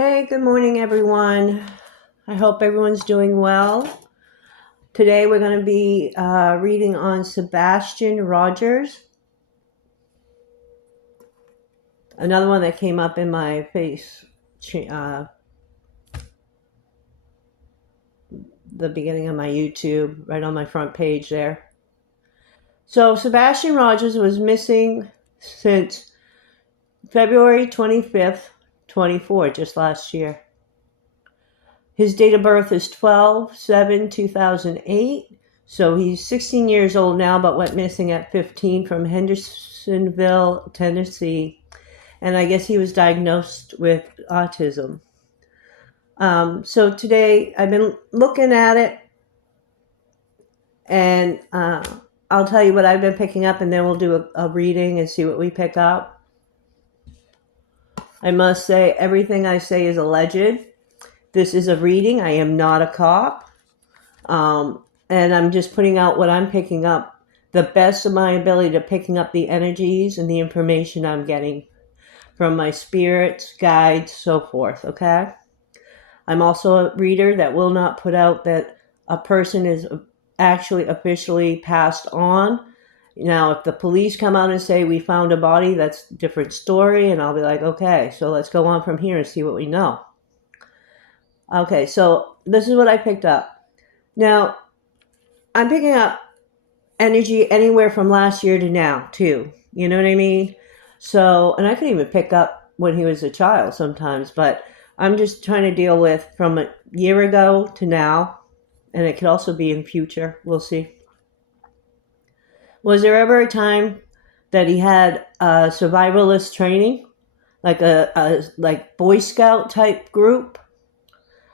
Hey, good morning, everyone. I hope everyone's doing well. Today we're going to be reading on Sebastian ROGERS, another one that came up in my the beginning of my YouTube, right on my front page there. So Sebastian ROGERS was missing since February 25th, 24, just last year. His date of birth is 12/7/2008. So he's 16 years old now, but went missing at 15 from Hendersonville, Tennessee. And I guess he was diagnosed with autism. So today I've been looking at it, and I'll tell you what I've been picking up, and then we'll do a reading and see what we pick up. I must say, everything I say is alleged. This is a reading. I am not a cop. And I'm just putting out what I'm picking up, the best of my ability to picking up the energies and the information I'm getting from my spirits, guides, so forth, okay? I'm also a reader that will not put out that a person is actually officially passed on. Now, if the police come out and say we found a body, that's a different story, and I'll be like, okay, so let's go on from here and see what we know. Okay, so this is what I picked up. Now, I'm picking up energy anywhere from last year to now, too. You know what I mean? So, and I can even pick up when he was a child sometimes, but I'm just trying to deal with from a year ago to now, and it could also be in future. We'll see. Was there ever a time that he had a survivalist training, like a like Boy Scout type group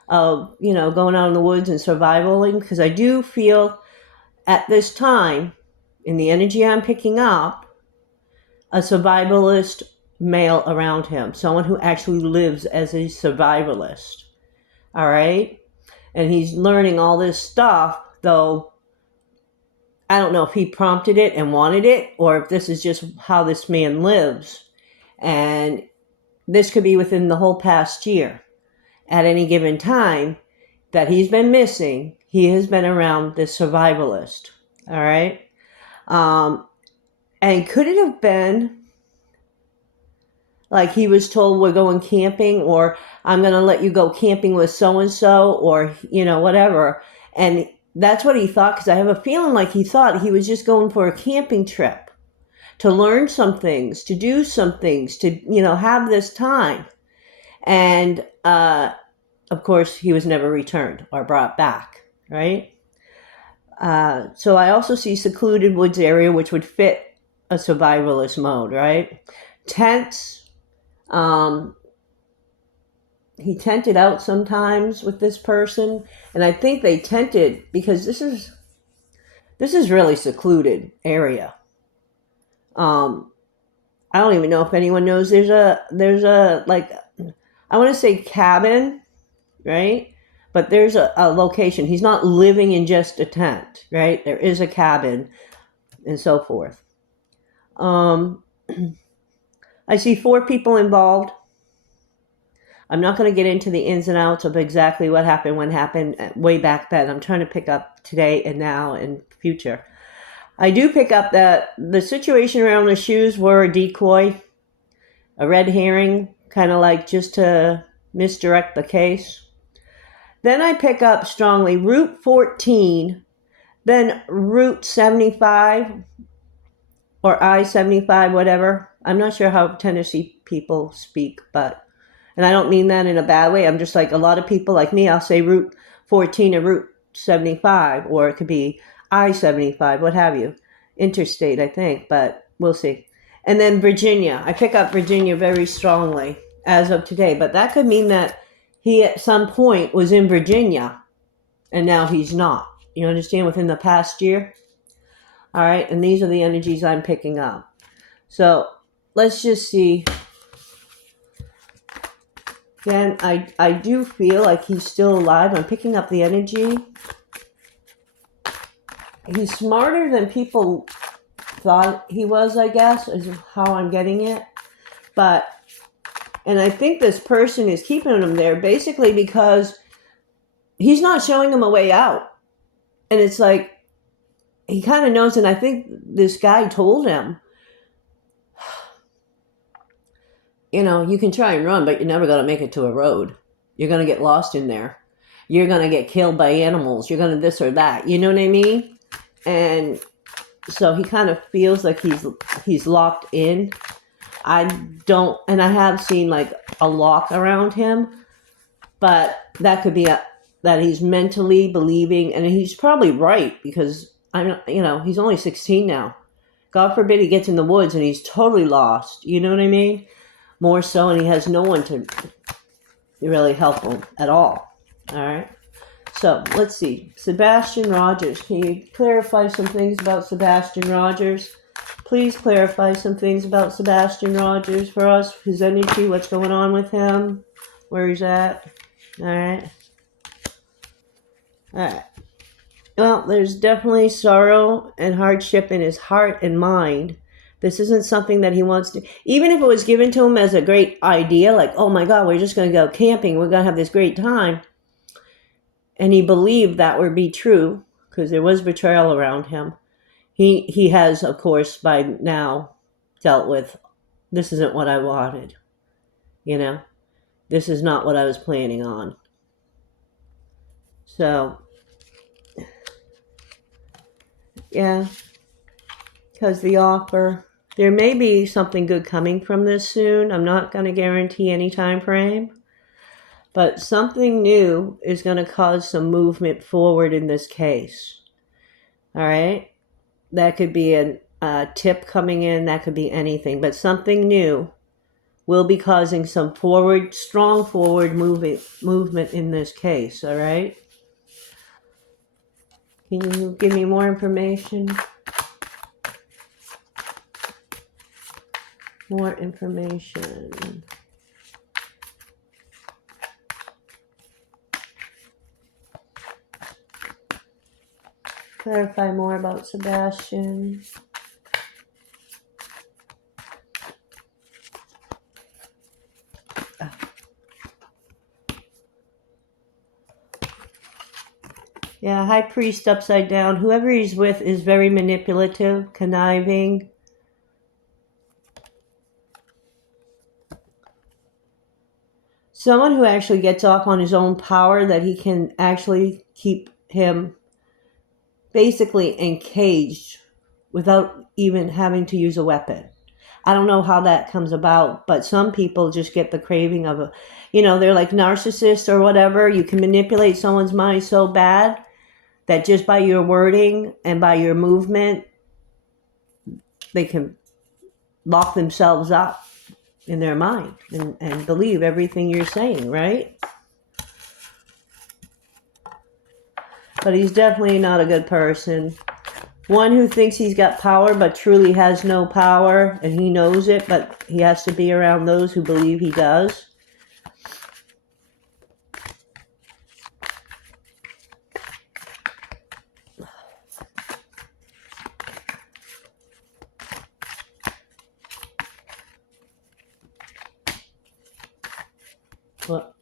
of, going out in the woods and survivaling? Because I do feel at this time, in the energy I'm picking up, a survivalist male around him, someone who actually lives as a survivalist. All right? And he's learning all this stuff, though I don't know if he prompted it and wanted it, or if this is just how this man lives. And this could be within the whole past year. At any given time that he's been missing, he has been around this survivalist. All right? And could it have been like he was told we're going camping, or I'm going to let you go camping with so-and-so, or, whatever. And that's what he thought, because I have a feeling like he thought he was just going for a camping trip to learn some things, to do some things, to, have this time. And, of course, he was never returned or brought back, right? So I also see secluded woods area, which would fit a survivalist mode, right? Tents. He tented out sometimes with this person, and I think they tented because this is really secluded area. I don't even know if anyone knows there's a like, I want to say cabin, right? But there's a location. He's not living in just a tent, right? There is a cabin and so forth. I see 4 people involved. I'm not going to get into the ins and outs of exactly what happened, when happened way back then. I'm trying to pick up today and now and future. I do pick up that the situation around the shoes were a decoy, a red herring, kind of like just to misdirect the case. Then I pick up strongly Route 14, then Route 75 or I-75, whatever. I'm not sure how Tennessee people speak, and I don't mean that in a bad way. I'm just like a lot of people like me, I'll say Route 14 or Route 75, or it could be I-75, what have you. Interstate, I think, but we'll see. And then Virginia. I pick up Virginia very strongly as of today, but that could mean that he at some point was in Virginia and now he's not. You understand? Within the past year? All right, and these are the energies I'm picking up. So let's just see. Again, I do feel like he's still alive. I'm picking up the energy. He's smarter than people thought he was, I guess, is how I'm getting it. But And I think this person is keeping him there basically because he's not showing him a way out. And it's like, he kind of knows, and I think this guy told him, you can try and run, but you're never going to make it to a road. You're going to get lost in there. You're going to get killed by animals. You're going to this or that. You know what I mean? And so he kind of feels like he's locked in. I have seen like a lock around him, but that could be that he's mentally believing, and he's probably right, because he's only 16 now. God forbid he gets in the woods and he's totally lost. You know what I mean? More so, and he has no one to really help him at all. All right. So let's see. Sebastian Rogers. Can you clarify some things about Sebastian Rogers? Please clarify some things about Sebastian Rogers for us. His energy, what's going on with him, where he's at. All right. All right. Well, there's definitely sorrow and hardship in his heart and mind. This isn't something that he wants to, even if it was given to him as a great idea, like, oh my God, we're just going to go camping, we're going to have this great time. And he believed that would be true, because there was betrayal around him. He has, of course, by now dealt with, this isn't what I wanted. This is not what I was planning on. So, yeah, because the offer, there may be something good coming from this soon. I'm not going to guarantee any time frame, but something new is going to cause some movement forward in this case. All right? That could be a tip coming in. That could be anything, but something new will be causing some strong forward movement in this case. All right? Can you give me more information? More information. Clarify more about Sebastian. Yeah, High Priest upside down. Whoever he's with is very manipulative, conniving. Someone who actually gets off on his own power, that he can actually keep him basically encaged without even having to use a weapon. I don't know how that comes about, but some people just get the craving of they're like narcissists or whatever. You can manipulate someone's mind so bad that just by your wording and by your movement, they can lock themselves up in their mind and believe everything you're saying, right? But he's definitely not a good person. One who thinks he's got power but truly has no power, and he knows it, but he has to be around those who believe he does. What?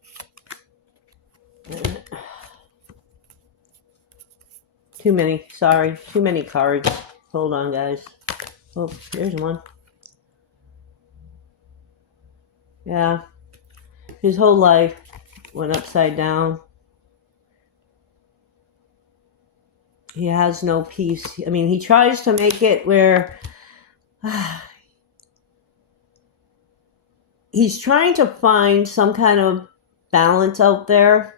Too many cards. Hold on, guys. Oh, there's one. Yeah. His whole life went upside down. He has no peace. I mean, he tries to make it where he's trying to find some kind of balance out there.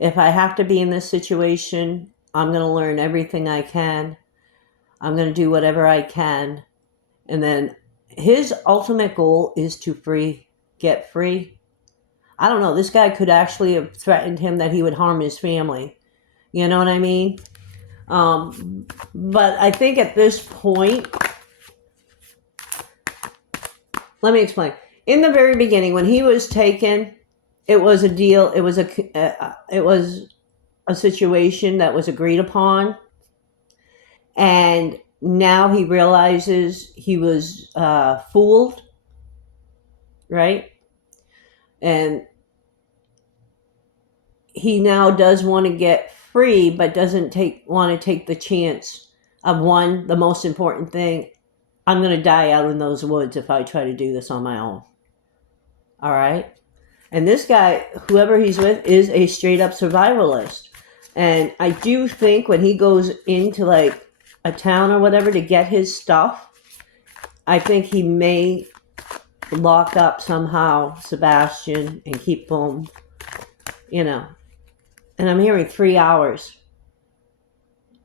If I have to be in this situation, I'm going to learn everything I can. I'm going to do whatever I can. And then his ultimate goal is to get free. I don't know. This guy could actually have threatened him that he would harm his family. You know what I mean? But I think at this point, let me explain. In the very beginning, when he was taken, it was a deal. It was a situation that was agreed upon. And now he realizes he was fooled. right? And he now does want to get free, but doesn't want to take the chance of the most important thing. I'm going to die out in those woods if I try to do this on my own. All right. And this guy, whoever he's with, is a straight up survivalist. And I do think when he goes into like a town or whatever to get his stuff, I think he may lock up somehow Sebastian and keep him, And I'm hearing 3 hours.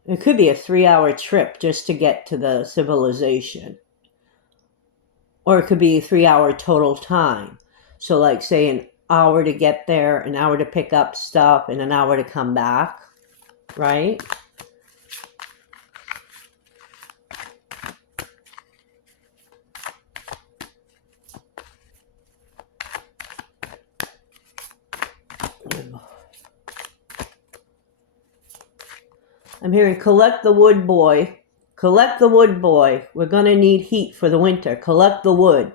It could be a 3-hour trip just to get to the civilization. Or it could be a 3-hour total time. So like say an hour to get there, an hour to pick up stuff, and an hour to come back, right? I'm hearing collect the wood, boy. Collect the wood, boy. We're going to need heat for the winter. Collect the wood.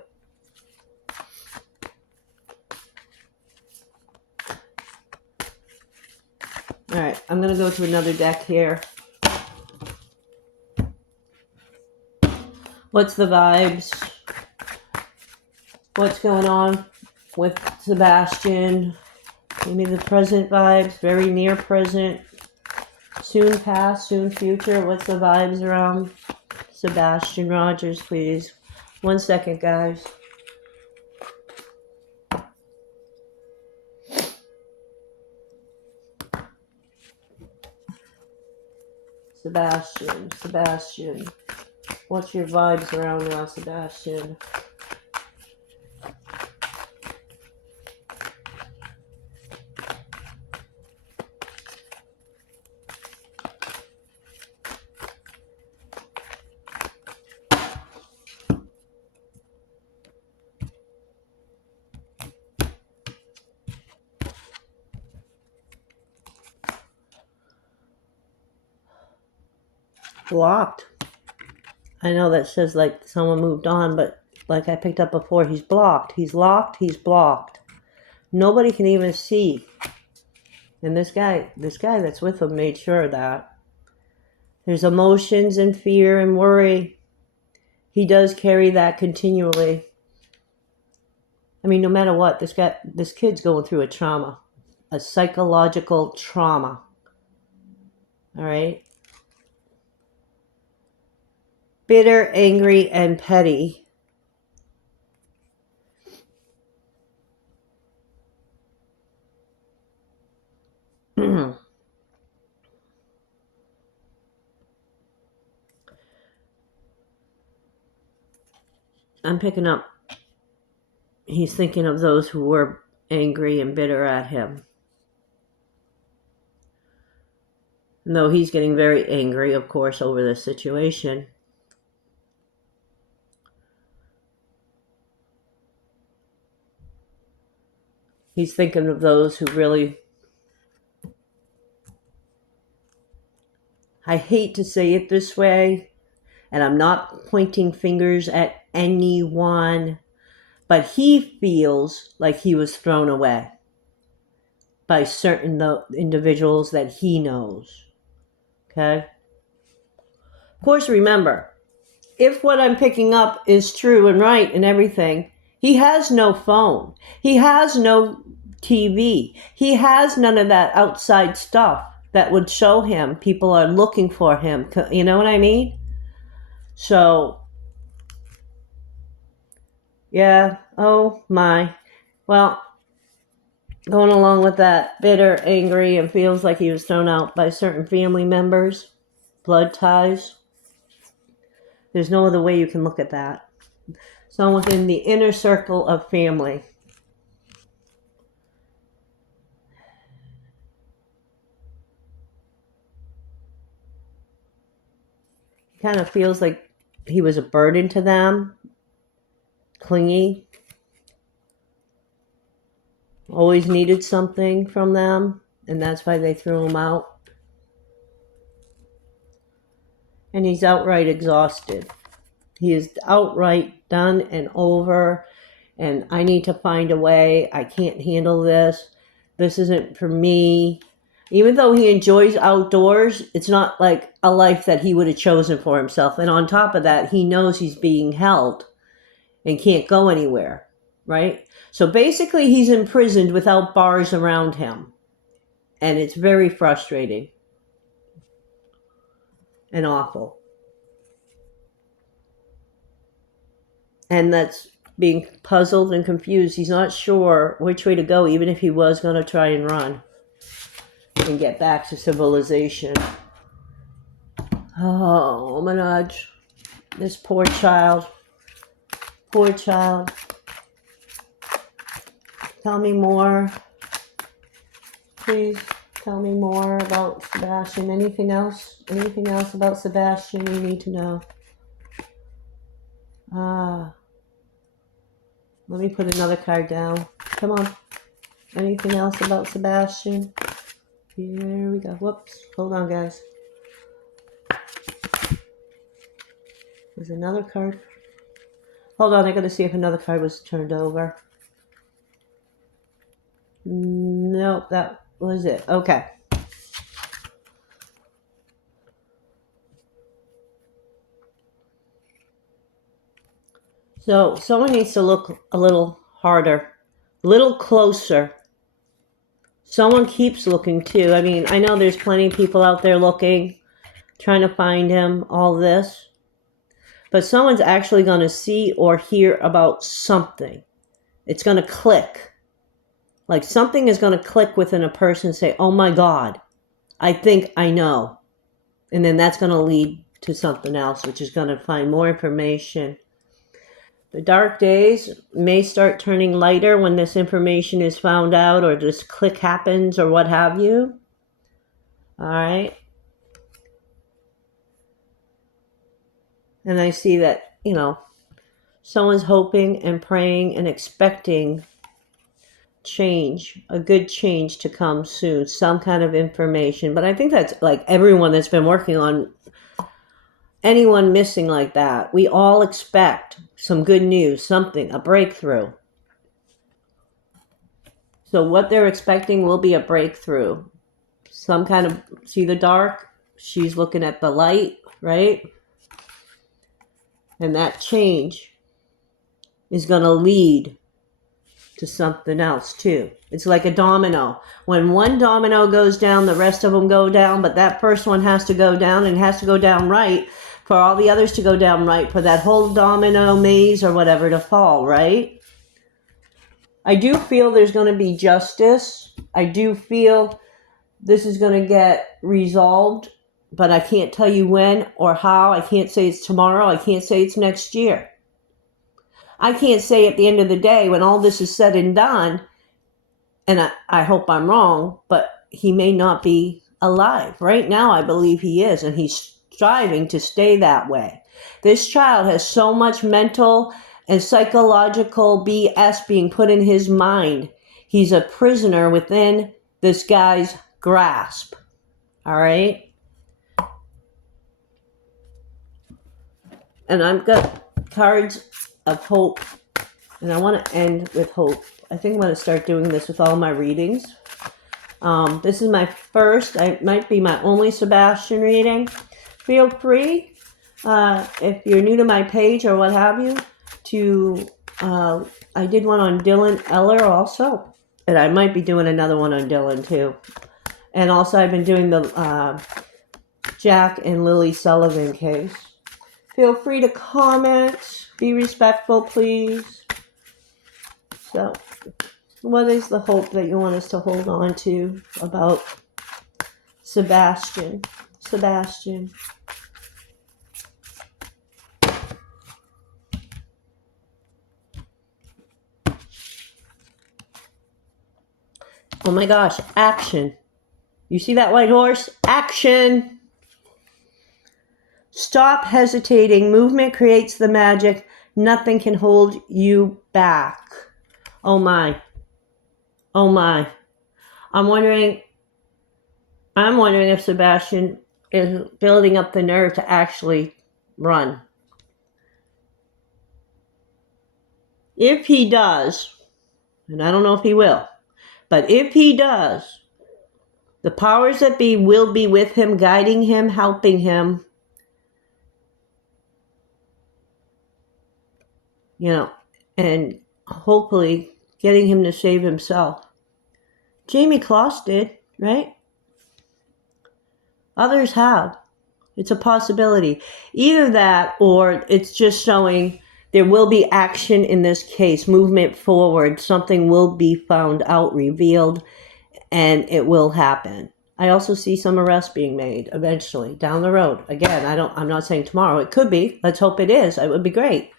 All right, I'm going to go to another deck here. What's the vibes? What's going on with Sebastian? Give me the present vibes, very near present. Soon past, soon future. What's the vibes around Sebastian Rogers, please? 1 second, guys. Sebastian. What's your vibes around now, Sebastian? Blocked. I know that says like someone moved on, but like I picked up before, he's blocked. He's locked. He's blocked. Nobody can even see. And this guy that's with him made sure of that. There's emotions and fear and worry. He does carry that continually. I mean, no matter what, this kid's going through a trauma, a psychological trauma. All right. Bitter, angry, and petty. I'm picking up, he's thinking of those who were angry and bitter at him. And though he's getting very angry, of course, over the situation. He's thinking of those who really, I hate to say it this way, and I'm not pointing fingers at anyone, but he feels like he was thrown away by certain individuals that he knows. Okay? Of course, remember, if what I'm picking up is true and right and everything, he has no phone. He has no TV. He has none of that outside stuff that would show him people are looking for him. You know what I mean? So, yeah. Oh, my. Well, going along with that, bitter, angry, and feels like he was thrown out by certain family members, blood ties. There's no other way you can look at that. So within the inner circle of family. Kind of feels like he was a burden to them, clingy, always needed something from them, and that's why they threw him out. And he's outright exhausted. He is outright done and over, and I need to find a way. I can't handle this. This isn't for me. Even though he enjoys outdoors, it's not like a life that he would have chosen for himself. And on top of that, he knows he's being held and can't go anywhere, right? So basically, he's imprisoned without bars around him. And it's very frustrating and awful. And that's being puzzled and confused. He's not sure which way to go, even if he was going to try and run and get back to civilization. Oh, Manoj. This poor child. Poor child. Tell me more. Please tell me more about Sebastian. Anything else? Anything else about Sebastian you need to know? Let me put another card down. Come on. Anything else about Sebastian? Here we go. Whoops. Hold on, guys. There's another card. Hold on. I got to see if another card was turned over. Nope. That was it. Okay. So someone needs to look a little harder, a little closer. Someone keeps looking too. I mean, I know there's plenty of people out there looking, trying to find him, all this. But someone's actually going to see or hear about something. It's going to click. Like something is going to click within a person and say, oh my God, I think I know. And then that's going to lead to something else, which is going to find more information. The dark days may start turning lighter when this information is found out or this click happens or what have you. All right. And I see that, someone's hoping and praying and expecting change, a good change to come soon, some kind of information. But I think that's like everyone that's been working on anyone missing like that. We all expect some good news, something, a breakthrough. So what they're expecting will be a breakthrough. Some kind of, see the dark? She's looking at the light, right? And that change is going to lead to something else too. It's like a domino. When one domino goes down, the rest of them go down, but that first one has to go down and has to go down right for all the others to go down right, for that whole domino maze or whatever to fall, right? I do feel there's going to be justice. I do feel this is going to get resolved, but I can't tell you when or how. I can't say it's tomorrow. I can't say it's next year. I can't say at the end of the day when all this is said and done, and I hope I'm wrong, but he may not be alive. Right now, I believe he is, and he's striving to stay that way. This child has so much mental and psychological BS being put in his mind. He's a prisoner within this guy's grasp. All right? And I've got cards of hope, and I want to end with hope. I think I'm going to start doing this with all my readings. This is my first, it might be my only Sebastian reading. Feel free, if you're new to my page or what have you, to, I did one on Dylan Eller also, and I might be doing another one on Dylan too. And also I've been doing the Jack and Lily Sullivan case. Feel free to comment, be respectful, please. So, what is the hope that you want us to hold on to about Sebastian? Sebastian. Oh my gosh, action. You see that white horse? Action! Stop hesitating. Movement creates the magic. Nothing can hold you back. Oh my. Oh my. I'm wondering if Sebastian is building up the nerve to actually run. If he does, and I don't know if he will, but if he does, the powers that be will be with him, guiding him, helping him, and hopefully getting him to save himself. Jamie Kloss did, right? Others have. It's a possibility. Either that or it's just showing there will be action in this case, movement forward. Something will be found out, revealed, and it will happen. I also see some arrests being made eventually down the road. Again, I'm not saying tomorrow. It could be. Let's hope it is. It would be great.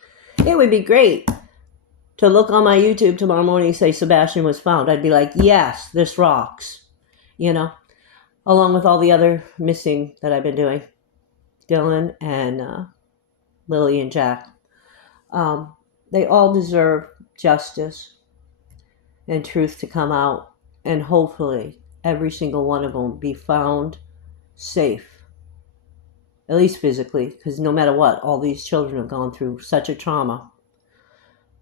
It would be great to look on my YouTube tomorrow morning and say Sebastian was found. I'd be like, yes, this rocks, along with all the other missing that I've been doing. Dylan and Lily and Jack. They all deserve justice and truth to come out, and hopefully every single one of them be found safe, at least physically, because no matter what, all these children have gone through such a trauma.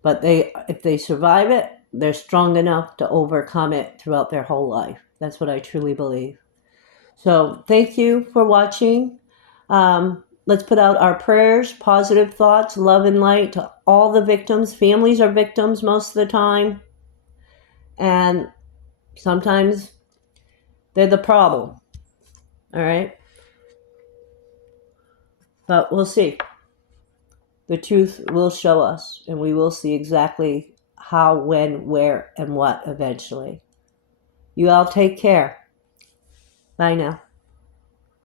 But if they survive it, they're strong enough to overcome it throughout their whole life. That's what I truly believe. So thank you for watching. Let's put out our prayers, positive thoughts, love and light to all the victims. Families are victims most of the time. And sometimes they're the problem. All right? But we'll see. The truth will show us, and we will see exactly how, when, where, and what eventually. You all take care. Bye now.